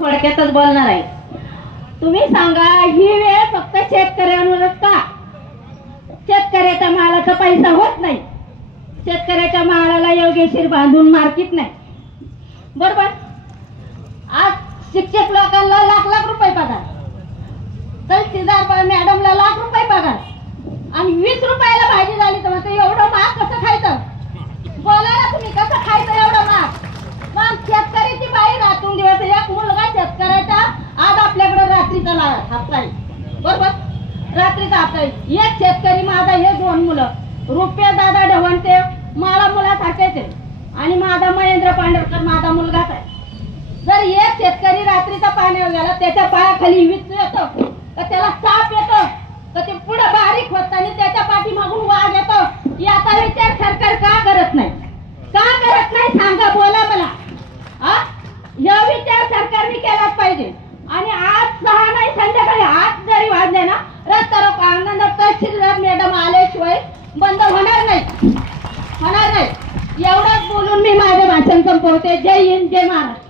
थोडक्यातच बोलणार आहे। तुम्ही सांगा ही वेळ फक्त शेतकऱ्यांवरच का? शेतकऱ्याच्या मालाचा पैसा होत नाही, शेतकऱ्याच्या मालाला योग्यशीर बांधून मार्केट नाही, बरोबर? आज शिक्षक लोकांना लाख लाख रुपये पगार, तहसीलदार मॅडमला लाख रुपये पगार, आणि 20 रुपयाला भाजी झाली तर म्हणते एवढं महाग कसं खायचं? बोला ना तुम्ही, कसं खायचं एवढं महाग? मग शेतकऱ्याची बाई रातून दिवस, एक मुलगा शेतकऱ्याचा आज आपल्याकडे रात्रीचा हापताय, बरोबर? रात्रीचा हापताय। एक शेतकरी माझा, हे 2 मुलं, रुपये दादा ढवणते मला मुलासारखेच आहे, आणि माझा महेंद्र पांढरकर माझा मुलगाच आहे। जर एक शेतकरी रात्रीचा पाण्यावर गेला, त्याच्या पायाखाली विच येतो तर त्याला साप येतो, तर ते पुढे बारीक होत आणि त्याच्या पाठीमागून वाघ येतो। याचा विचार सरकार का करत नाही? का करत नाही सांगा, बोला मला। या विचार सरकारने केलाच पाहिजे। आणि आज 6 नाही संध्याकाळी 8 जरी वाजले ना, रस्ता रोको आनंद तहसीलदार मॅडम आल्याशिवाय बंद होणार नाही, होणार नाही। एवढंच बोलून मी माझे भाषण संपवते। जय हिंद, जय महाराष्ट्र।